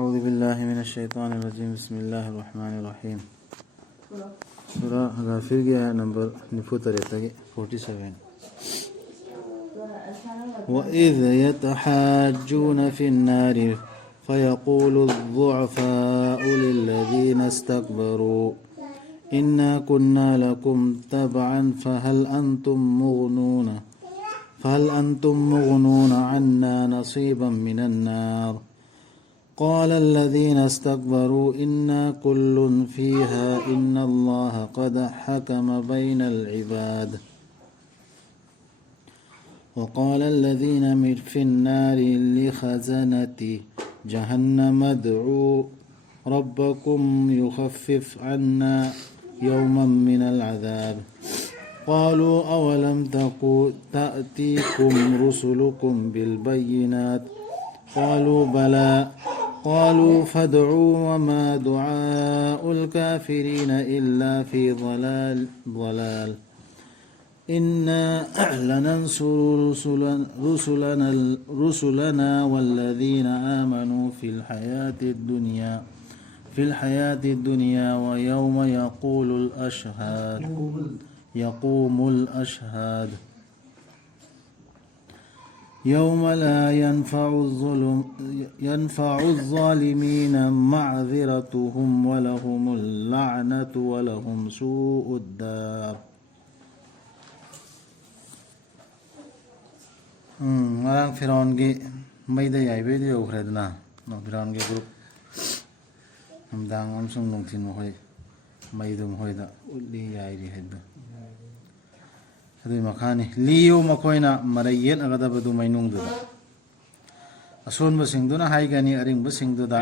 أعوذ بالله من الشيطان الرجيم بسم الله الرحمن الرحيم سورة غافر آية نمبر 47 وإذ يتحاجون في النار فيقول الضعفاء للذين استكبروا إنا كنا لكم تبعا فهل أنتم مغنون عنا نصيبا من النار قال الذين استكبروا إنا كل فيها إن الله قد حكم بين العباد وقال الذين في النار لخزنة جهنم ادعوا ربكم يخفف عنا يوما من العذاب قالوا أولم تأتيكم رسلكم بالبينات قالوا بلى قالوا فادعوا وما دعاء الكافرين إلا في ضلال إنا لننصر رسلنا والذين آمنوا في الحياة الدنيا ويوم يقوم الأشهاد يوم لا ينفع الظالمين معذرتهم ولهم اللعنة ولهم سوء الدار ngarang Firaun gi maida yai be yo khredna no Firaun gi group namdang amsung nongthin hoi maidum hoida ulli yai ri hedda adui makhani liyo makoina marayen agada badu mainung du ason ba singduna haigani aring ba singduda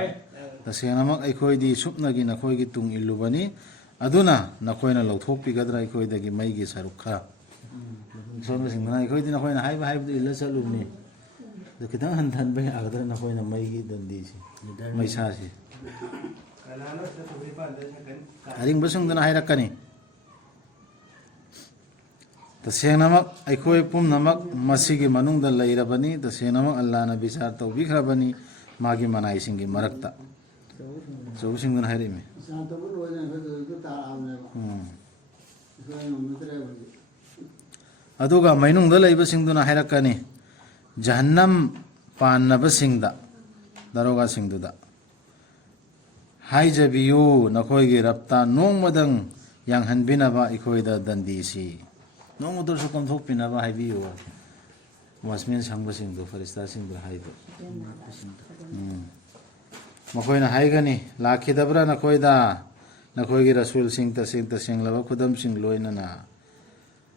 tasenamak aikhoidi supnagi nakhoigi tung illubani aduna nakoina lauthokpi gadra aikhoidagi maigi sarukha son ba singduna aikhoidi nakoina haiba haibdu illa salubni da kitang hantan ba agada nakoina maigi dandisi maisasi aring ba singduna hairakani तसेनामक अखोय पुमनमक मसिगी मनुंगदा लैरबनी तसेनामक अल्लाहना बिचार तौबिखरबनी मागी मनाइसिंगी मरक्ता चौसिंगन हाइरिमे अदुगा मैनुंगदा लैबसिंगदुना हाइरकनी जहन्नम पानबसिंगदा दरोगा सिंगदुदा हाइजबियु नखोयगी रप्ता नोंगमदंग यांगहनबिनबा इखोयदा दंदीसी नोंग उधर से कम थोक पिना बा हाइबी हुआ वासमेन संग बसिंग दो फरिश्ता सिंग बा हाइब मकोई ना हाइगनी लाखी दबरा नकोई की रसूल सिंग तसिंग लबा खुदम सिंग लोइना ना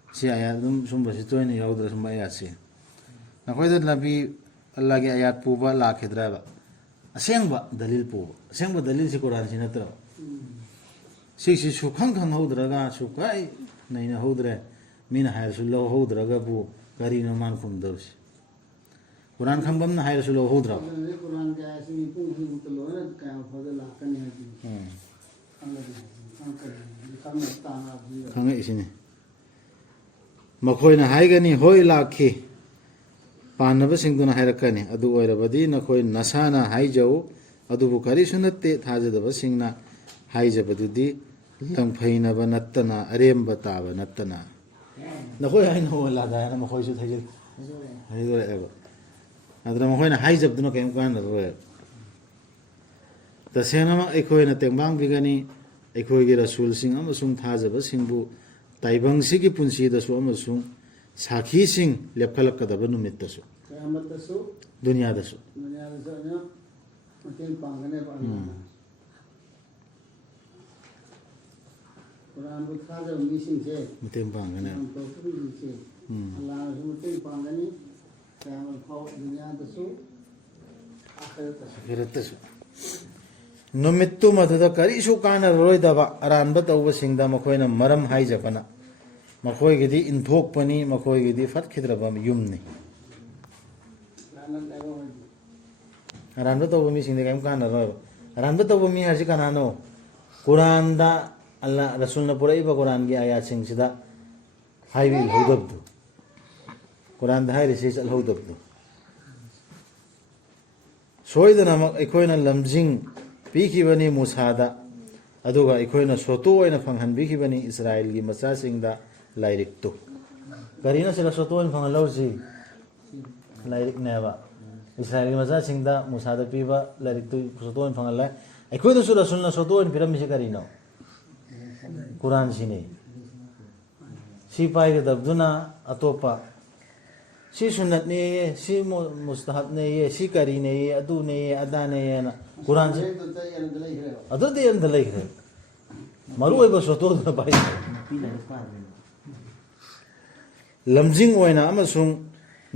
सी आयात दुम सुम बसि तोइने याउदर सुम आयात से नकोई द नबी अल्लाह की आयात पुबा लाखी द्राबा असेंग बा दलील पुबा असेंग बा दलील से कुरान से नत्र सी सुखंग खंग होद्रगा सुखाई नहीं ना होद्रे मीना हायरसुल्लो होद्रगबु करीनो मान खुमदोस कुरान खंबम ना हायरसुल्लो होद्रा कुरान के ऐसे पुंगी मुतलो है क्या फजल लाकने है खंगे इसिने मखोइना हाइगनी होय लाखी पानब सिंगदुना हायरकनी अदु ओइरबदी नखोय नसाना हाइजौ अदुबु करिसु नत्ते थाजदब सिंगना हाइजबदुदी लंफैनब नत्तना अरेमब ताब नत्तना नखोय हाइन होला दायना मखोय सु थाइजल हाइदो एबो अदरा मखोयना हाइजबदुना केम कान रबे तसेनामा एखोयना तेंबांग बिगनी एखोयगी रसूल सिंग अमसुंग थाजब सिंगबु ताइबंग सिगी पुंसी दसु अमसुंग साखी सिंग लेपखलकदब नुमित दसु कयामत दसु दुनिया दसु ना मतें पांगने पाना कुरान बुखा जब मिसिंग से मतें पांगने तो पुरी से अल्लाह से मतें पांगनी कयामत फाउ दुनिया दसु आखिरत दसु नुमित्तु मधुदा करिसु काना रोइदबा अरानब तौबसिंगदा मखोयना मरम हाइजबना मखोयगिदी इनथोकपनी मखोयगिदी फटखिद्रबा युमनी अरानब तौब मिसिंगदे केम काना रोय अरानब तौब मी हरसि कानानो कुरानदा अल्लाह रसूलना पुरैबा कुरान की आयात सिंगसिदा हाइबी हौदबदु कुरान दा हाइरिसि चल हौदबदु soidanamak aikoina lamjing pikibani musada aduga aikoina soto oina phanghanbikibani Israel gi machasingda lairik tu karina sila soto oina phanghalausi lairik neba Israel gi machasingda musada piba lairik tu soto oina phanghalai aikoina sura sunna soto oina piramisi karino Quran sini si pai ga dabduna atopa si sunnat ne si mustahab ne si kari ne adu ne ada ne na Quran si adu de yam dalai kre maru oi ba soto na pai lamjing oina amasung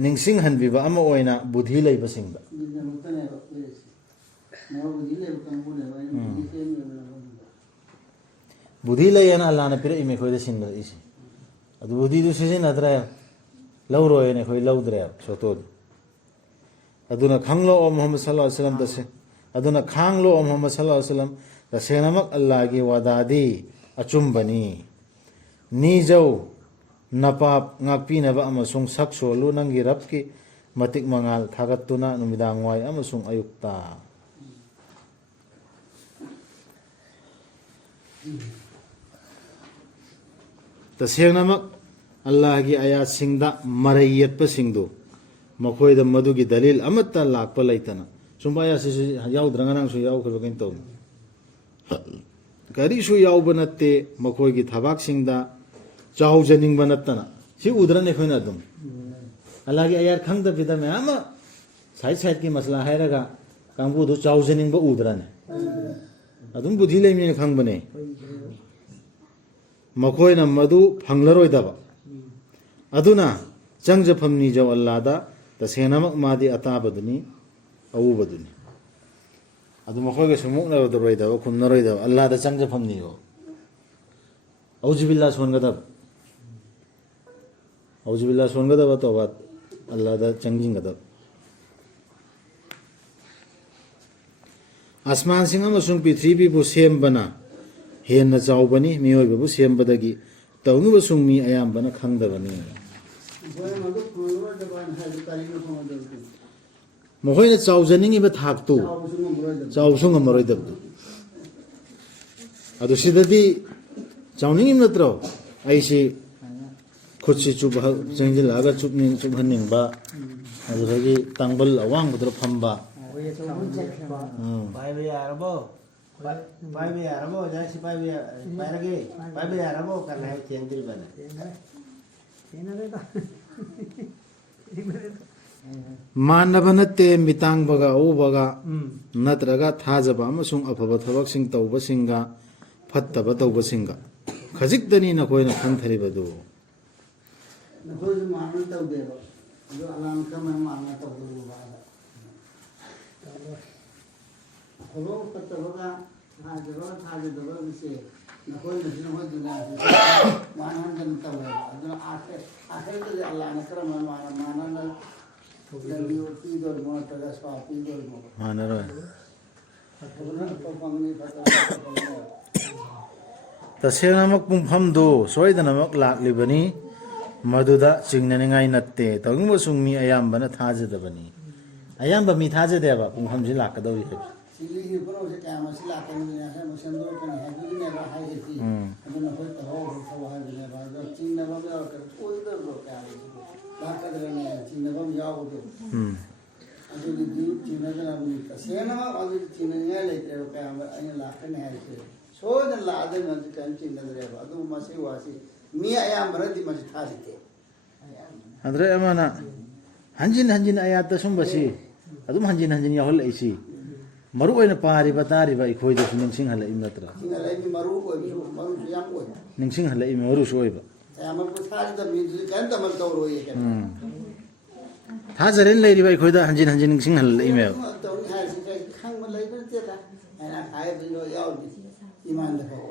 ningsing hanbiba ama oina budhi leiba singda budhi layana Allah na pira ime khoida sinna isi adu budhi du sisin adra lawro ene khoi lawdre soto aduna khanglo o Muhammad sallallahu alaihi wasallam dase aduna khanglo o Muhammad sallallahu alaihi wasallam dasenamak Allah gi wadadi achumbani ni jau napap ngakpi na ba amasung sakso lu nangi rapki matik mangal thagatuna numidang wai amasung ayukta tasengnamak Allah gi ayat singda marayat pa singdo makhoi da madu gi dalil amatta lakpa laitana sumba ya si yaw dranganang su yaw khol kin to gari su yaw banatte makhoi gi thabak singda chaw janing banattana si udrane khoina dum Allah gi ayat khang da bida me ama sai sai ki masla hairaga kangbu du chaw janing ba udrane adum budhi leimi khang bane makhoi na madu phanglaroi daba aduna changjaphamni jaw Allah da tasenamak madi atabaduni awubaduni adu makhoi ga sumuk na rodroi da khum na roi da Allah da changjaphamni yo auzubillah songadab to bat Allah da changjingadab asman sing amasung prithvi bu sem bana hen na chawbani mioi bu sem badagi tawnu basung mi ayam bana khangdabani mohoina chawjaningi ba thaktu chawsung amaroi dabdu adu sidadi chawningi natro aisi khutsi chup jengjil aga chupning chuphaning ba adu hagi tangbal awang budro phamba bai be arabo jasi bai rage bai be arabo karna hai jengjil bana मानव नते मितांग बगा ओ बगा नत्रगा थाजबा अमसुंग अफबा थबक सिंग तौबा सिंगा फत्तबा तौबा सिंगा खजिक दनी न कोइना खंथरिबदु नखोज मानन तौदेबा जो अलाम का मैं मानना तौदु बादा खलो फत्तबा हाजबा थाजबा विसे नखोज मसिन हो दुना मानन जन तौदेबा जो आखे आखे तो अल्लाह ने करम मानन तसेनामक पुंफमदो सोइदनामक लाक्लिबनी मदुदा चिंगननिंगाई नत्ते तंगबो सुंगमी अयामबना थाजदबनी अयामबा मी थाजदेबा पुंफमजि लाकदौरि हे सिलिहि बरोसे कामसि लाकनि ने मसंदो कनि हेदि ने हाइजि अदुना होय तहो फवा ने बा चिंगनबा में और कोइदो रो का लाकदरने चिंगनबा यावदो अदुनि दि चिंगनबा नि तसेनामा अदु चिंगनया लेते रो का अय लाकनि हाइजि सोद लादे न कन चिंगनरेबा अदु मसि वासि मी अयामबरदि मसि थाजिते अद्रे अमाना हंजिन हंजिन आयात सुंबसी अदुम हंजिन हंजिन याहल ऐसी मरु ओइना पारिबा तारिबा इखोइदो निंसिंग हल इमनत्रा सिंगलाई मरु मरु याम ओइ निंसिंग हल इम मरु सोइबा यामर को थाजिदा मिजि कन तमल तौरोय के थाजरेन लेरिबा इखोइदा हंजिन हंजिन निंसिंग हल इमे तौनि हासि के खंग म लेबर तेला हैना खाय बिलो याउदि इमान दखो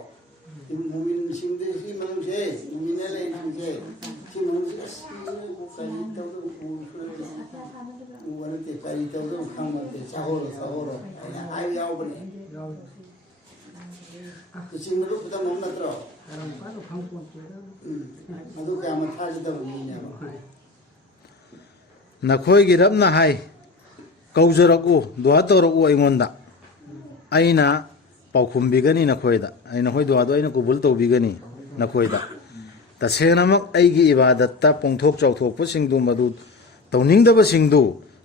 मुमिन सिंदे सि मनुसे मुमिन ले नंसे सि मनुसे सनि तौदो वनते करी तौदो खंगते साहोरो आइ याउबने तो सिंगलो पुता मन नत्रो अदु का म थाजिदा बनि ने नखोई गिरबना हाय ꯀꯧꯖꯔꯛꯎ ꯗꯨꯋꯥ ꯇꯧꯔꯛꯎ ꯑꯩꯉꯣꯟꯗ ꯑꯩꯅ ꯄꯥꯎꯈꯨꯝꯕꯤꯒꯅꯤ ꯅꯈꯣꯏꯗ ꯅꯈꯣꯏ ꯗꯨꯋꯥꯗꯣ ꯑꯩꯅ ꯀꯕꯨꯜ ꯇꯧꯕꯤꯒꯅꯤ ꯅꯈꯣꯏꯗ ꯇꯁꯦꯡꯅꯃꯛ ꯑꯩꯒꯤ ꯏꯕꯥꯗꯠꯇ ꯄꯣꯡꯊꯣꯛ ꯆꯥꯎꯊꯣꯛꯄꯁꯤꯡꯗꯨ ꯃꯗꯨ ꯇꯧꯅꯤꯡꯗꯕꯁꯤꯡꯗꯨ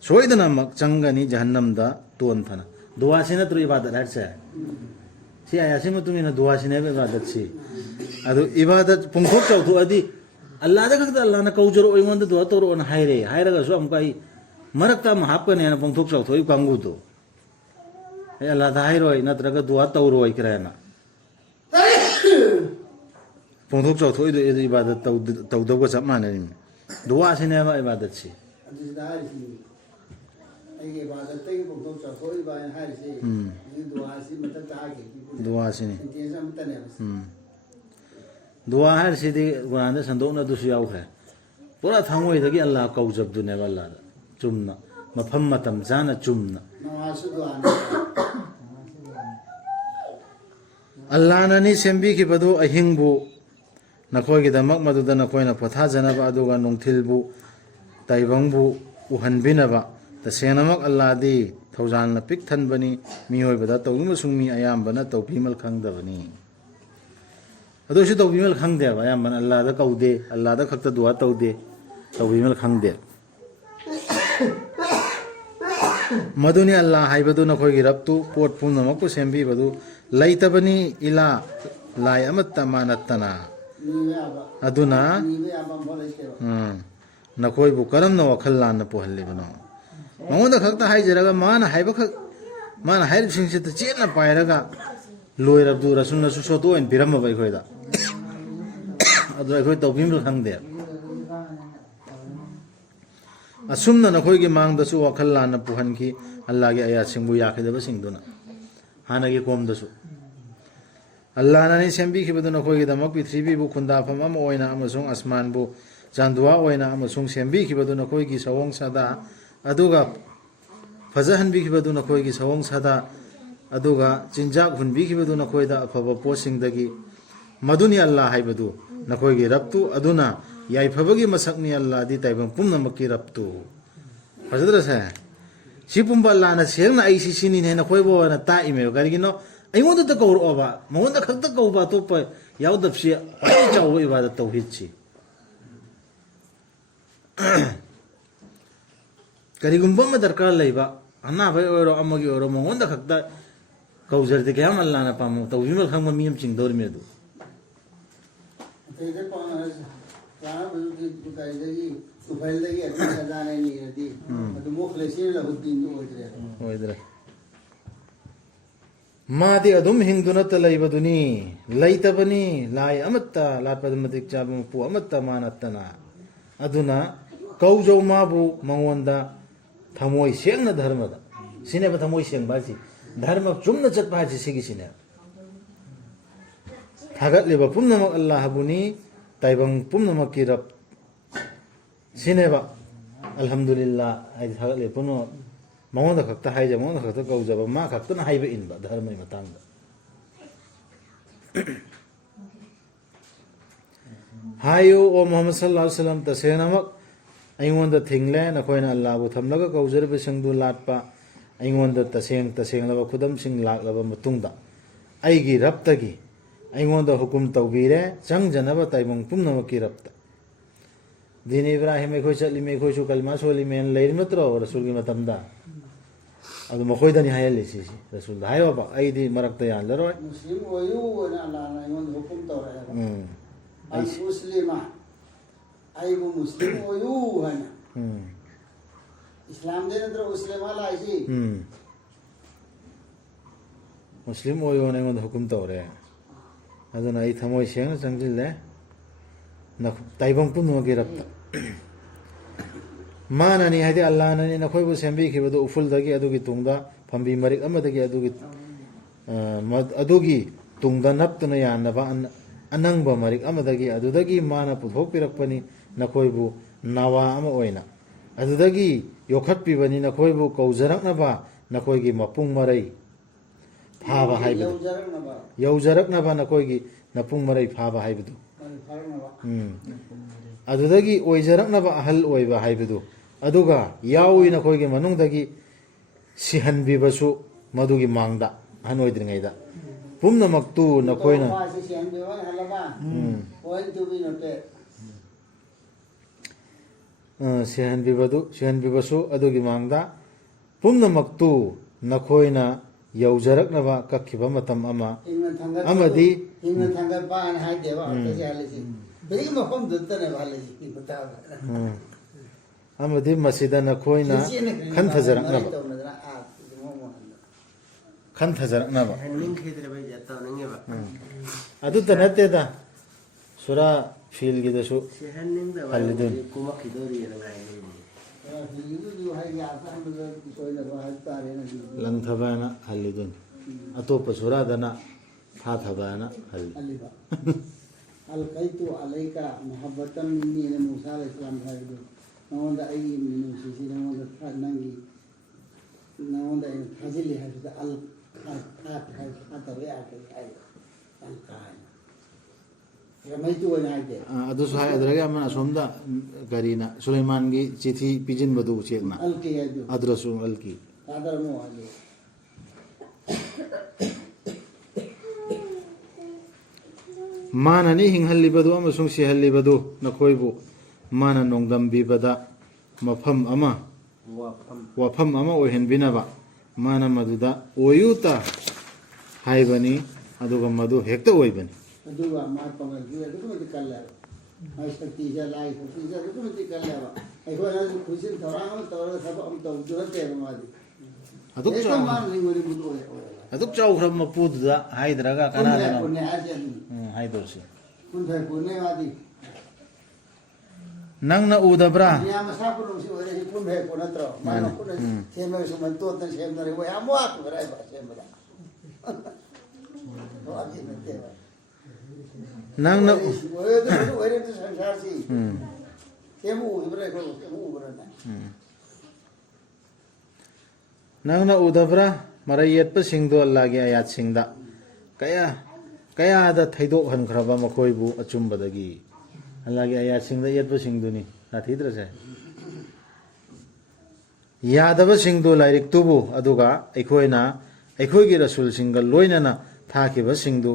ꯁꯣꯏꯗꯅꯃꯛ ꯆꯪꯒꯅꯤ ꯖꯍꯟꯅꯝꯗ ꯇꯣꯟꯊꯅ ꯗꯨꯋꯥꯁꯤ ꯅꯠꯇ꯭ꯔꯣ ꯏꯕꯥꯗꯠ ꯍꯥꯏꯔꯤꯁꯦ ꯁꯤ ꯑꯌꯥꯁꯤ ꯃꯇꯨꯡ ꯏꯟꯅ ꯗꯨꯋꯥꯁꯤꯅꯦꯕ ꯏꯕꯥꯗꯠꯁꯤ ꯑꯗꯨ ꯏꯕꯥꯗꯠ ꯄꯣꯡꯊꯣꯛ ꯆꯥꯎꯊꯣꯛꯑꯗꯤ ꯑꯜꯂꯥꯗ ꯈꯛꯇ ꯑꯜꯂꯥꯅ ꯀꯧꯖꯔꯛꯑꯣ ꯑꯩꯉꯣꯟꯗ ꯗꯨꯋꯥ ꯇꯧꯔꯛꯑꯣꯅ ꯍꯥꯏꯔꯦ ꯍꯥꯏꯔꯒꯁꯨ ꯑꯃꯨꯛꯀ ꯑꯩ ꯃꯔꯛꯇ ꯑꯃ ꯍꯥꯞꯀꯅꯦꯅ ꯄꯣꯡꯊꯣꯛ ꯆꯥꯎꯊꯣꯛꯏ ꯀꯥꯡꯕꯨꯗꯣ ꯑꯩ ꯑꯜꯂꯥꯗ ꯍꯥꯏꯔꯣꯏ ꯅꯠꯇ꯭ꯔꯒ ꯗꯨꯋꯥ ꯇꯧꯔꯣꯏ ꯀꯔꯦꯅ ꯄꯣꯡꯊꯣꯛ ꯆꯥꯎꯊꯣꯛꯏꯗꯣ ꯏꯕꯥꯗꯠ ꯇꯧꯗꯧꯕ ꯆꯞ ꯃꯥꯟꯅꯔꯤꯅꯤ ꯗꯨꯋꯥꯁꯤꯅꯦꯕ ꯏꯕꯥꯗꯠꯁꯤ ꯑꯗꯨꯁꯤꯗ ꯍꯥꯏꯔꯤꯁꯤ ꯑꯩꯒꯤ ꯏꯕꯥꯗꯠꯇꯒꯤ ꯄꯣꯡꯊꯣꯛ ꯆꯥꯎꯊꯣꯛꯏꯕ ꯍꯥꯏꯅ ꯍꯥꯏꯔꯤꯁꯤ ꯍꯧꯖꯤꯛ ꯗꯨꯋꯥꯁꯤ ꯃꯊꯛꯇ ꯍꯥꯏꯈꯤꯕ ꯗꯨꯋꯥꯁꯤꯅꯤ ꯁꯦꯟꯇꯦꯟꯁ ꯑꯃꯠꯇꯅꯦꯕ ꯗꯨꯋꯥ ꯍꯥꯏꯔꯤꯁꯤꯗꯤ ꯀꯨꯔꯥꯟꯗ ꯁꯟꯗꯣꯛꯅꯗꯨꯁꯨ ꯌꯥꯎꯈ꯭ꯔꯦ ꯄꯨꯔꯥ ꯊꯃꯣꯏꯗꯒꯤ ꯑꯜꯂꯥ ꯀꯧꯖꯕꯗꯨꯅꯦꯕ ꯑꯜꯂꯥꯗ ꯆꯨꯝꯅ ꯃꯐꯝ ꯃꯇꯝ ꯆꯥꯅ ꯆꯨꯝꯅ ꯅꯃꯥꯖꯁꯨ ꯗꯨꯋꯥꯅꯤ ꯑꯜꯂꯥꯅꯅꯤ ꯁꯦꯝꯕꯤꯈꯤꯕꯗꯨ ꯑꯍꯤꯡꯕꯨ ꯅꯈꯣꯏꯒꯤꯗꯃꯛ ꯃꯗꯨꯗ ꯅꯈꯣꯏꯅ ꯄꯣꯊꯥꯖꯅꯕ ꯑꯗꯨꯒ ꯅꯨꯡꯊꯤꯜꯕꯨ ꯇꯥꯏꯕꯪꯕꯨ ꯎꯍꯟꯕꯤꯅꯕ ꯇꯁꯦꯡꯅꯃꯛ ꯑꯜꯂꯥꯗꯤ ꯊꯧꯖꯥꯜꯅ ꯄꯤꯛ ꯊꯟꯕꯅꯤ ꯃꯤꯑꯣꯏꯕꯗ ꯇꯧꯅꯤꯡꯕꯁꯨꯡ ꯃꯤ ꯑꯌꯥꯝꯕꯅ ꯇꯧꯕꯤꯃꯜ ꯈꯪꯗꯕꯅꯤ ꯑꯗꯨꯁꯨ ꯇꯧꯕꯤꯃꯜ ꯈꯪꯗꯦꯕ ꯑꯌꯥꯝꯕꯅ ꯑꯜꯂꯥꯗ ꯀꯧꯗꯦ ꯑꯜꯂꯥꯗ ꯈꯛꯇ ꯗꯨꯋꯥ ꯇꯧꯗꯦ ꯇꯧꯕꯤꯃꯜ ꯈꯪꯗꯦ ꯃꯗꯨꯅꯤ ꯑꯜꯂꯥ ꯍꯥꯏꯕꯗꯨ ꯅꯈꯣꯏꯒꯤ ꯔꯕꯇꯨ ꯄꯣꯠ ꯄꯨꯝꯅꯃꯛꯄꯨ ꯁꯦꯝꯕꯤꯕꯗꯨ ꯂꯩꯇꯕꯅꯤ ꯏꯂꯥ ꯂꯥꯏ ꯑꯃꯠꯇ ꯃꯥ ꯅꯠꯇꯅ ꯑꯗꯨꯅ ꯅꯈꯣꯏꯕꯨ ꯀꯔꯝꯅ ꯋꯥꯈꯜ ꯂꯥꯟꯅ ꯄꯨꯍꯜꯂꯤꯕꯅꯣ ꯃꯉꯣꯟꯗ ꯈꯛꯇ ꯍꯥꯏꯖꯔꯒ ꯃꯥꯅ ꯍꯥꯏꯔꯤꯕꯁꯤꯡꯁꯤꯗ ꯆꯦꯠꯅ ꯄꯥꯏꯔꯒ ꯂꯣꯏꯔꯕꯗꯨ ꯔꯁꯨꯜꯅꯁꯨ ꯁꯣꯇꯣ ꯑꯣꯏꯅ ꯄꯤꯔꯝꯃꯕ ꯑꯩꯈꯣꯏꯗ ꯑꯗꯨ ꯑꯩꯈꯣꯏ ꯇꯧꯕꯤꯃꯜ ꯈꯪꯗꯦ ꯑꯁꯨꯝꯅ ꯅꯈꯣꯏꯒꯤ ꯃꯥꯡꯗꯁꯨ ꯋꯥꯈꯜ ꯂꯥꯟꯅ ꯄꯨꯍꯟꯈꯤ ꯑꯜꯂꯥꯒꯤ ꯑꯌꯥꯠꯁꯤꯡꯕꯨ ꯌꯥꯈꯤꯗꯕꯁꯤꯡꯗꯨꯅ ꯍꯥꯟꯅꯒꯤ ꯀꯣꯝꯗꯁꯨ ꯑꯜꯂꯥꯅꯅꯤ ꯁꯦꯝꯕꯤꯈꯤꯕꯗꯨ ꯅꯈꯣꯏꯒꯤꯗꯃꯛ ꯄ꯭ꯔꯤꯊꯤꯕꯤꯕꯨ ꯈꯨꯟꯗꯥꯐꯝ ꯑꯃ ꯑꯣꯏꯅ ꯑꯃꯁꯨꯡ ꯑꯁꯃꯥꯟꯕꯨ ꯆꯥꯟꯗꯨꯋꯥ ꯑꯣꯏꯅ ꯑꯃꯁꯨꯡ ꯁꯦꯝꯕꯤꯈꯤꯕꯗꯨ ꯅꯈꯣꯏꯒꯤ ꯁꯑꯣꯡ ꯁꯥꯗꯥ ꯑꯗꯨꯒ ꯐꯖꯍꯟꯕꯤꯈꯤꯕꯗꯨ ꯅꯈꯣꯏꯒꯤ ꯁꯑꯣꯡ ꯁꯥꯗꯥ ꯑꯗꯨꯒ ꯆꯤꯟꯖꯥꯛ ꯍꯨꯟꯕꯤꯈꯤꯕꯗꯨ ꯅꯈꯣꯏꯗ ꯑꯐꯕ ꯄꯣꯠꯁꯤꯡꯗꯒꯤ ꯃꯗꯨꯅꯤ ꯑꯜꯂꯥ ꯍꯥꯏꯕꯗꯨ ꯅꯈꯣꯏꯒꯤ ꯔꯕꯇꯨ ꯑꯗꯨꯅ ꯌꯥꯏꯐꯕꯒꯤ ꯃꯁꯛꯅꯤ ꯑꯜꯂꯥꯗꯤ ꯇꯥꯏꯕꯪ ꯄꯨꯝꯅꯃꯛꯀꯤ ꯔꯕꯇꯨ ꯐꯖꯗ꯭ꯔꯁꯦ ꯁꯤ ꯄꯨꯝꯕ ꯑꯜꯂꯥꯅ ꯁꯦꯡꯅ ꯑꯩꯁꯤ ꯁꯤꯅꯤꯅꯦ ꯅꯈꯣꯏꯕꯨ ꯑꯣꯏꯅ ꯇꯥꯛꯏꯃꯦꯕ ꯀꯔꯤꯒꯤꯅꯣ ꯑꯩꯉꯣꯟꯗꯇ ꯀꯧꯔꯛꯑꯣꯕ ꯃꯉꯣꯟꯗ ꯈꯛꯇ ꯀꯧꯕ ꯑꯇꯣꯞꯄ ꯌꯥꯎꯗꯕꯁꯤ ꯈ꯭ꯋꯥꯏꯗꯒꯤ ꯆꯥꯎꯕ ꯏꯕꯥꯗꯠ ꯇꯧꯍꯤꯗꯁꯤ ꯀꯔꯤꯒꯨꯝꯕ ꯑꯃ ꯗꯔꯀꯥꯔ ꯂꯩꯕ ꯑꯅꯥꯕ ꯑꯣꯏꯔꯣ ꯑꯃꯒꯤ ꯑꯣꯏꯔꯣ ꯃꯉꯣꯟꯗ ꯈꯛꯇ ꯀꯧꯖꯔꯗꯤ ꯀꯌꯥꯝ ꯑꯜꯂꯥꯅ ꯄꯥꯝꯃꯣ ꯇꯧꯕꯤꯃꯜ ꯈꯪꯕ ꯃꯤ ꯑꯃ ꯆꯤꯡꯗꯧꯔꯤꯃꯦ ꯑꯗꯨ ꯑꯇꯩꯗ ꯄꯥꯎꯅꯔꯁꯤ ꯀꯥꯟꯅꯕꯗꯨꯗꯤ ꯀꯔꯤꯗꯒꯤ ꯇꯨꯐꯥꯏꯜꯗꯒꯤ ꯑꯗꯨꯝ ꯁꯖꯥꯅ ꯅꯤꯔꯗꯤ ꯑꯗꯨ ꯃꯣꯈꯂꯦꯁꯤꯅ ꯂꯧꯍꯨꯠꯇꯤꯟꯗꯨ ꯑꯣꯏꯗ꯭ꯔꯦ ꯃꯥꯗꯤ ꯑꯗꯨꯝ ꯍꯤꯡꯗꯨꯅꯇ ꯂꯩꯕꯗꯨꯅꯤ ꯂꯩꯇꯕꯅꯤ ꯂꯥꯏ ꯑꯃꯠꯇ ꯂꯥꯠꯄꯗ ꯃꯇꯤꯛ ꯆꯥꯕ ꯃꯄꯨ ꯑꯃꯠꯇ ꯃꯥ ꯅꯠꯇꯅ ꯑꯗꯨꯅ ꯀꯧꯖꯧ ꯃꯥꯕꯨ ꯃꯉꯣꯟꯗ ꯊꯃꯣꯏ ꯁꯦꯡꯅ ꯙꯔꯃꯗ ꯁꯤꯅꯦꯕ ꯊꯃꯣꯏ ꯁꯦꯡꯕ ꯍꯥꯏꯁꯤ ꯙꯔꯃ ꯆꯨꯝꯅ ꯆꯠꯄ ꯍꯥꯏꯁꯤ ꯁꯤꯒꯤꯁꯤꯅꯦꯕ ꯊꯥꯒꯠꯂꯤꯕ ꯄꯨꯝꯅꯃꯛ ꯑꯜꯂꯥꯍꯕꯨꯅꯤ ꯇꯥꯏꯕꯪ ꯄꯨꯝꯅꯃꯛꯀꯤ ꯔꯕ ꯁꯤꯅꯦꯕ ꯑꯜꯍꯝꯗꯨꯂꯤꯜꯂꯥ ꯍꯥꯏꯗꯤ ꯊꯥꯒꯠꯂꯤꯕ ꯄꯨꯝꯅꯃꯛ ꯃꯉꯣꯟꯗ ꯈꯛꯇ ꯍꯥꯏꯖꯕ ꯃꯉꯣꯟꯗ ꯈꯛꯇ ꯀꯧꯖꯕ ꯃꯥ ꯈꯛꯇꯅ ꯍꯥꯏꯕ ꯏꯟꯕ ꯙꯔꯃꯒꯤ ꯃꯇꯥꯡꯗ ꯍꯥꯏꯌꯨ ꯑꯣ ꯃꯨꯍꯝꯃꯗ ꯁꯜꯂꯜꯂꯥꯍꯨ ꯑꯂꯩꯍꯤ ꯋꯁꯜꯂꯝ ꯇꯁꯦꯡꯅꯃꯛ ꯑꯩꯉꯣꯟꯗ ꯊꯤꯡꯂꯦ ꯅꯈꯣꯏꯅ ꯑꯜꯂꯥꯍꯕꯨ ꯊꯝꯂꯒ ꯀꯧꯖꯔꯤꯕꯁꯤꯡꯗꯨ ꯂꯥꯠꯄ ꯑꯩꯉꯣꯟꯗ ꯇꯁꯦꯡꯂꯕ ꯈꯨꯗꯝꯁꯤꯡ ꯂꯥꯛꯂꯕ ꯃꯇꯨꯡꯗ ꯑꯩꯒꯤ ꯔꯕꯇꯒꯤ ꯑꯩꯉꯣꯟꯗ ꯍꯨꯀꯨꯝ ꯇꯧꯕꯤꯔꯦ ꯆꯪꯖꯅꯕ ꯇꯥꯏꯕꯪ ꯄꯨꯝꯅꯃꯛꯀꯤ ꯔꯕꯇ ꯗꯤꯟ ꯏꯕ꯭ꯔꯥꯍꯤꯝ ꯑꯩꯈꯣꯏ ꯆꯠꯂꯤꯃꯦ ꯑꯩꯈꯣꯏꯁꯨ ꯀꯜꯃꯥ ꯁꯣꯜꯂꯤꯃꯦꯅ ꯂꯩꯔꯤ ꯅꯠꯇ꯭ꯔꯣ ꯔꯁꯨꯜꯒꯤ ꯃꯇꯝꯗ ꯑꯗꯨ ꯃꯈꯣꯏꯗꯅꯤ ꯍꯥꯏꯍꯜꯂꯤꯁꯤ ꯔꯁꯨꯜꯗ ꯍꯥꯏꯌꯣꯕ ꯑꯩꯗꯤ ꯃꯔꯛꯇ ꯌꯥꯜꯂꯔꯣꯏ ꯃꯨꯁꯂꯤꯝ ꯑꯣꯏꯌꯨꯅ ꯑꯜꯂꯥꯍꯅ ꯑꯩꯉꯣꯟꯗ ꯍꯨꯀꯨꯝ ꯇꯧꯔꯛꯑꯦꯕ ꯑꯜ ꯃꯨꯁꯂꯤꯃ ꯑꯩꯕꯨ ꯃꯨꯁꯂꯤꯝ ꯑꯣꯏꯌꯨ ꯍꯥꯏꯅ ꯏꯁꯂꯥꯝꯗꯩ ꯅꯠꯇ꯭ꯔꯣ ꯃꯨꯁꯂꯤꯃ ꯂꯥꯛꯏꯁꯤ ꯃꯨꯁꯂꯤꯝ ꯑꯣꯏꯌꯣꯅ ꯑꯩꯉꯣꯟꯗ ꯍꯨꯀꯨꯝ ꯇꯧꯔꯦ ꯑꯗꯨꯅ ꯑꯩ ꯊꯃꯣꯏ ꯁꯦꯡꯅ ꯆꯪꯁꯤꯜꯂꯦ ꯇꯥꯏꯕꯪ ꯄꯨꯝꯅꯃꯛꯀꯤ ꯔꯕꯇ ꯃꯥꯅꯅꯤ ꯍꯥꯏꯗꯤ ꯑꯜꯂꯥꯍꯅꯅꯤ ꯅꯈꯣꯏꯕꯨ ꯁꯦꯝꯕꯤꯈꯤꯕꯗꯨ ꯎꯐꯨꯜꯗꯒꯤ ꯑꯗꯨꯒꯤ ꯇꯨꯡꯗ ꯐꯝꯕꯤ ꯃꯔꯤꯛ ꯑꯃꯗꯒꯤ ꯑꯗꯨꯒꯤ ꯇꯨꯡꯗ ꯅꯞꯇꯨꯅ ꯌꯥꯟꯅꯕ ꯑꯅꯪꯕ ꯃꯔꯤꯛ ꯑꯃꯗꯒꯤ ꯑꯗꯨꯗꯒꯤ ꯃꯥꯅ ꯄꯨꯊꯣꯛꯄꯤꯔꯛꯄꯅꯤ ꯅꯈꯣꯏꯕꯨ ꯅꯥꯋꯥ ꯑꯃ ꯑꯣꯏꯅ ꯑꯗꯨꯗꯒꯤ ꯌꯣꯛꯈꯠꯄꯤꯕꯅꯤ ꯅꯈꯣꯏꯕꯨ ꯀꯧꯖꯔꯛꯅꯕ ꯅꯈꯣꯏꯒꯤ ꯃꯄꯨꯡ ꯃꯔꯩ ꯐꯥꯕ ꯍꯥꯏꯕꯗꯨ ꯌꯧꯖꯔꯛꯅꯕ ꯅꯈꯣꯏꯒꯤ ꯃꯄꯨꯡ ꯃꯔꯩ ꯐꯥꯕ ꯍꯥꯏꯕꯗꯨ ꯑꯗꯨꯗꯒꯤ ꯑꯣꯏꯖꯔꯛꯅꯕ ꯑꯍꯜ ꯑꯣꯏꯕ ꯍꯥꯏꯕꯗꯨ ꯑꯗꯨꯒ ꯌꯥꯎꯏ ꯅꯈꯣꯏꯒꯤ ꯃꯅꯨꯡꯗꯒꯤ sihanbibasу madugi mangda hanoidringayda pumnamaktu nakoina sihanbibasu adugi mangda pumnamaktu nakoina yaujaraknaba kakkiba matam ama amadi amadi masida nakoina khantajaraknaba adu tanateda sura feel gidasu halidun langthabana halidun atopa sura dana thabana hal alqaitu alayka muhabbatan minni ila musa alayhi salam haidu nawanda ay minnu sisi nawanda nangi nawanda ay fazili haidu al adu sahai adraga man asomda garina sulaiman gi chithi pijin badu chekna adrasu alki mana ni hinghalli badu amasung si halli badu nakhoibu mana nongdam bibada mafam ama wafam ama ohen binaba mana maduda oyuta haibani aduga madu hekta oibani aduga ma pangal ji aduga di kalla ai sakti ja lai sakti ja aduga di kalla ai ko na khusin thorang tor sab am to durate ma di aduk chaw aduk chaw khram mapuda haidraga kana haidorsi kun thai pune wadi nangna udabra ya masa pun si ore kun thai pun atro ma kun seme suman to tan sem dare wa amwa ku rai ba sem da to agi nte nangna ore to sansar si semu udabra ko semu udabra na nangna udabra marayet pa singdo Allah gi ayat singda kaya da thaidok han khraba makhoibu achumbadagi Allah gi ayat singda yet pa singduni nathidra se yadaba singdo lairik tubu aduga aikhoina aikhoi gi rasul singal loinana thakiba singdu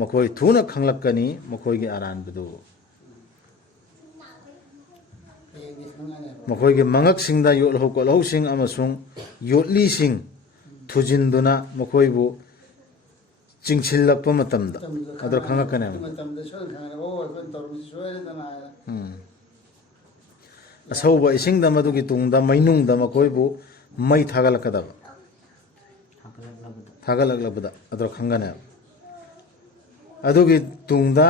makhoi thuna khanglakani makhoi gi aran budu makhoi gi mangak singda yol ho kol ho sing amasung yotli sing thujinduna makhoi bu chingchillakpa matamda adra khangakane asauba isingda madugi tungda mainungda makhoi bu mai thagalakadaba thagalaklabada adra khangane adugi tungda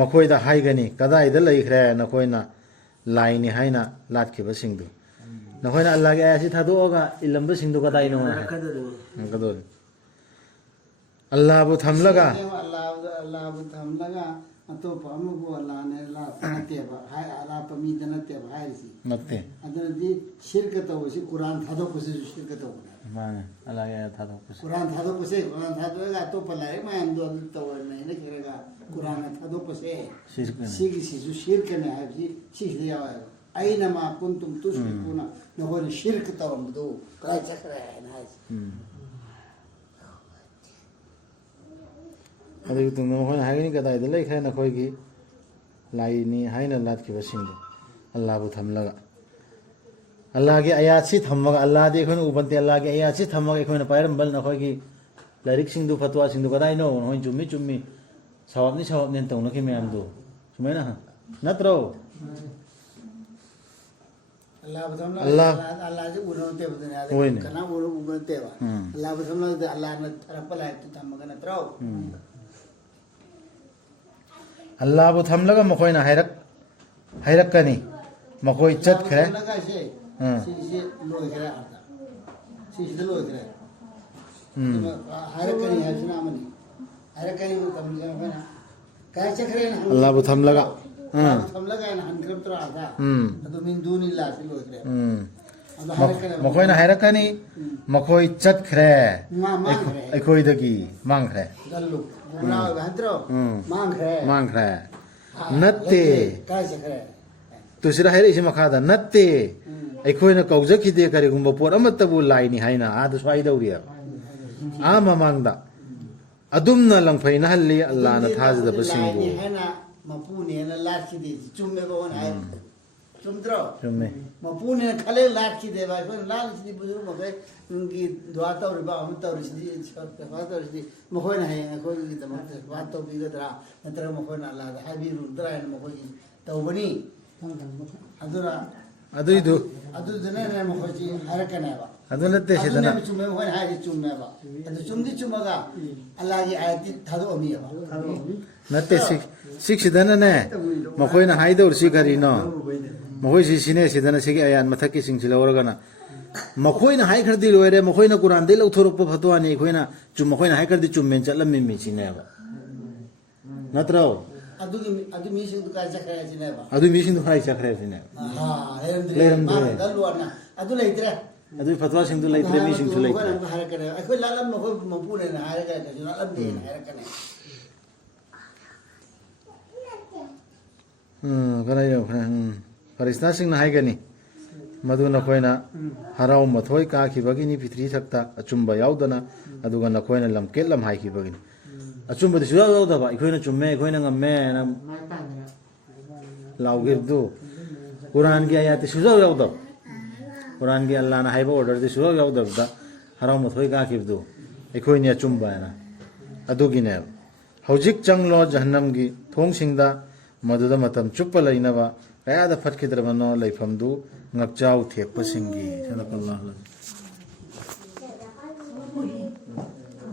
makhoi da haigani kadai da leikhre nakoina laini haina latkiba singdu nakoina Allah gi ayasi thadoga ilamba singdu kadai no kadol Allah bu thamlaga Allah bu thamlaga ato pamu bu Allah ne la nate ba hai ala pami danate ba hai si natte adana di shirka to si Quran thado ko si shirka to mane Allah gi thado ko Quran thado ko si Quran thado ga to palai ma ando to ne ne kirega Quran thado ko si shirka ne hai si ya aina ma kuntum tushrikuna no ko shirka to do kai chakra ne hai adagi tungna makhoi haigani kadai da leikhre nakhoi gi laini haina latkiba singdu Allah bu thamlaga Allah gi ayat si thammaga Allah de khoi ubante Allah gi ayat si thammaga khoi na pairam bal nakhoi gi lairik singdu fatwa singdu kadai no hoi chummi sawab ni tongna ki meam du sumaina natro Allah ji uno te budane kana uno te ba Allah bu thamlaga Allah na rapala tu thammaga na tro Allah bu thamlaga makhoi na hairak kani makhoi chat khre si loi khre ata si loi khre hairak kani hai sina mani hairak kani bu thamlaga na kai chakre na Allah bu thamlaga thamlaga na hangram tra ata adu min dunillah si loi khre makhoi na hairak kani makhoi chat khre aikhoi dagi mang khre dallu na handro mang khre natte kai chakre tusira hairi isi makhada natte ꯑꯩꯈꯣꯏꯅ ꯀꯧꯖꯈꯤꯗꯦ ꯀꯔꯤꯒꯨꯝꯕ ꯄꯣꯠ ꯑꯃꯠꯇꯕꯨ ꯂꯥꯏꯅꯤ ꯍꯥꯏꯅ ꯑꯥꯗ ꯁ꯭ꯋꯥꯏꯗꯧꯔꯤꯑꯕ ꯃꯃꯥꯡꯗ ꯑꯗꯨꯝꯅ ꯂꯪꯐꯩꯅꯍꯜꯂꯤ ꯑꯜꯂꯥꯍꯅ ꯊꯥꯖꯗꯕꯁꯤꯡꯕꯨ ꯂꯥꯏꯅꯤ ꯍꯥꯏꯅ ꯃꯄꯨꯅꯦꯅ ꯂꯥꯠꯈꯤꯗꯦ ꯆꯨꯝꯃꯦꯕ ꯑꯣꯅ ꯍꯥꯏ ꯆꯨꯝꯗ꯭ꯔꯣ ꯆꯨꯝꯃꯦ ꯃꯄꯨꯅꯦꯅ ꯈꯜꯂꯦ ꯂꯥꯠꯈꯤꯗꯦꯕ ꯑꯩꯈꯣꯏꯅ ꯂꯥꯠꯂꯤꯁꯤꯗꯤ ꯕꯨꯖꯨꯔ ꯃꯈꯩꯒꯤ ꯗꯨꯋꯥ ꯇꯧꯔꯤꯕ ꯑꯃ ꯇꯧꯔꯤꯁꯤꯗꯤ ꯁꯦꯕꯥ ꯇꯧꯔꯤꯁꯤꯗꯤ ꯃꯈꯣꯏꯅ ꯍꯌꯦꯡ ꯑꯩꯈꯣꯏꯒꯤꯗꯃꯛꯇ ꯁꯦꯕꯥ ꯇꯧꯕꯤꯒꯗ꯭ꯔꯥ ꯅꯠꯇ꯭ꯔꯒ ꯃꯈꯣꯏꯅ ꯑꯜꯂꯥꯍꯗ ꯍꯥꯏꯕꯤꯔꯨꯗ꯭ꯔꯥ ꯍꯥꯏꯅ ꯃꯈꯣꯏꯒꯤ ꯇꯧꯕꯅꯤ ꯑꯗꯨꯅ ꯑꯗꯨꯏꯗꯨ ꯑꯗꯨꯗꯨꯅꯅꯦ ꯃꯈꯣꯏꯁꯤ ꯍꯥꯏꯔꯛꯀꯅꯦꯕ ꯑꯗꯨ ꯅꯠꯇꯦ ꯁꯤꯗꯅ ꯑꯗꯨꯅꯦꯕ ꯆꯨꯝꯃꯦ ꯃꯈꯣꯏꯅ ꯍꯥꯏꯔꯤꯁꯤ ꯆꯨꯝꯃꯦꯕ ꯑꯗꯨ ꯆꯨꯝꯗꯤ ꯆꯨꯝꯃꯒ ꯑꯜꯂꯥꯍꯒꯤ ꯑꯥꯌꯠꯇꯤ ꯊꯥꯗꯣꯛꯑꯝꯃꯤꯑꯕ ꯅꯠꯇꯦ ꯁꯤꯗꯅꯅꯦ ꯃꯈꯣꯏꯅ ꯍꯥꯏꯗꯧꯔꯤꯁꯤ ꯀꯔꯤꯅꯣ ꯃꯈꯣꯏꯁꯤ ꯁꯤꯅꯦ ꯁꯤꯗꯅ ꯁꯤꯒꯤ ꯑꯌꯥꯟ ꯃꯊꯛꯀꯤꯁꯤꯡꯁꯤ ꯂꯧꯔꯒꯅ ꯃꯈꯣꯏꯅ ꯍꯥꯏꯈ꯭ꯔꯗꯤ ꯂꯣꯏꯔꯦ ꯃꯈꯣꯏꯅ ꯀꯨꯔꯥꯟꯗꯩ ꯂꯧꯊꯣꯔꯛꯄ ꯐꯠꯋꯥꯅꯤ ꯑꯩꯈꯣꯏꯅ ꯃꯈꯣꯏꯅ ꯍꯥꯏꯈ꯭ꯔꯗꯤ ꯆꯨꯝꯃꯦꯅ ꯆꯠꯂꯝꯃꯤ ꯁꯤꯅꯦꯕ ꯅꯠꯇ꯭ꯔꯣ ꯑꯗꯨ ꯃꯤꯁꯤꯡꯗꯨ ꯀꯥꯏ ꯆꯠꯈ꯭ꯔꯦ ꯁꯤꯅꯦꯕ ꯑꯗꯨ ꯃꯤꯁꯤꯡꯗꯨ ꯀꯥꯏ ꯆꯠꯈ꯭ꯔꯦ ꯁꯤꯅꯦꯕ ꯂꯩꯔꯝꯗ꯭ꯔꯦ ꯑꯗꯨ ꯂꯩꯇ꯭ꯔꯦ ꯑꯗꯨꯒꯤ ꯐꯠꯋꯥꯁꯤꯡꯗꯨ ꯂꯩꯇ꯭ꯔꯦ ꯃꯤꯁꯤꯡꯁꯨ ꯂꯩꯇ꯭ꯔꯦ ꯍꯥꯏꯔꯛꯀꯅꯦ ꯑꯩꯈꯣꯏ ꯂꯥꯜꯂꯝꯕ ꯑꯩꯈꯣꯏ ꯃꯄꯨꯅꯦꯅ ꯍꯥꯏꯔꯒ ꯀꯩꯁꯨ ꯂꯥꯜꯂꯝꯗꯦꯅ ꯍꯥꯏꯔꯛꯀꯅꯦ ꯀꯅꯥ ꯐꯔꯤꯁꯇꯥꯁꯤꯡꯅ ꯍꯥꯏꯒꯅꯤ ꯃꯗꯨ ꯅꯈꯣꯏꯅ ꯍꯔꯥꯎ ꯃꯊꯣꯏ ꯀꯥꯈꯤꯕꯒꯤꯅꯤ ꯄ꯭ꯔꯤꯊ꯭ꯔꯤ ꯊꯛꯇ ꯑꯆꯨꯝꯕ ꯌꯥꯎꯗꯅ ꯑꯗꯨꯒ ꯅꯈꯣꯏꯅ ꯂꯝꯀꯦꯠ ꯂꯝ ꯍꯥꯏꯈꯤꯕꯒꯤꯅꯤ ꯑꯆꯨꯝꯕꯗꯤ ꯁꯨꯡꯌꯥꯎ ꯌꯥꯎꯗꯕ ꯑꯩꯈꯣꯏꯅ ꯆꯨꯝꯃꯦ ꯑꯩꯈꯣꯏꯅ ꯉꯝꯃꯦꯅ ꯂꯥꯎꯈꯤꯕꯗꯨ ꯀꯨꯔꯥꯟꯒꯤ ꯑꯌꯥꯠꯇꯤ ꯁꯨꯡꯌꯥꯎ ꯌꯥꯎꯗꯕ ꯀꯨꯔꯥꯟꯒꯤ ꯑꯜꯂꯥꯍꯅ ꯍꯥꯏꯕ ꯑꯣꯔꯗꯔꯗꯤ ꯁꯨꯡꯌꯥꯎ ꯌꯥꯎꯗꯕꯗ ꯍꯔꯥꯎ ꯃꯊꯣꯏ ꯀꯥꯈꯤꯕꯗꯨ ꯑꯩꯈꯣꯏꯅꯤ ꯑꯆꯨꯝꯕ ꯍꯥꯏꯅ ꯑꯗꯨꯒꯤꯅꯦꯕ ꯍꯧꯖꯤꯛ ꯆꯪꯂꯣ ꯖꯍꯟꯅꯝꯒꯤ ꯊꯣꯡꯁꯤꯡꯗ ꯃꯗꯨꯗ ꯃꯇꯝ ꯆꯨꯞꯄ ꯂꯩꯅꯕ ꯀꯌꯥꯗ ꯐꯠꯈꯤꯗ꯭ꯔꯕꯅꯣ ꯂꯩꯐꯝꯗꯨ ꯉꯛꯆꯥꯎ ꯊꯦꯛꯄꯁꯤꯡꯒꯤ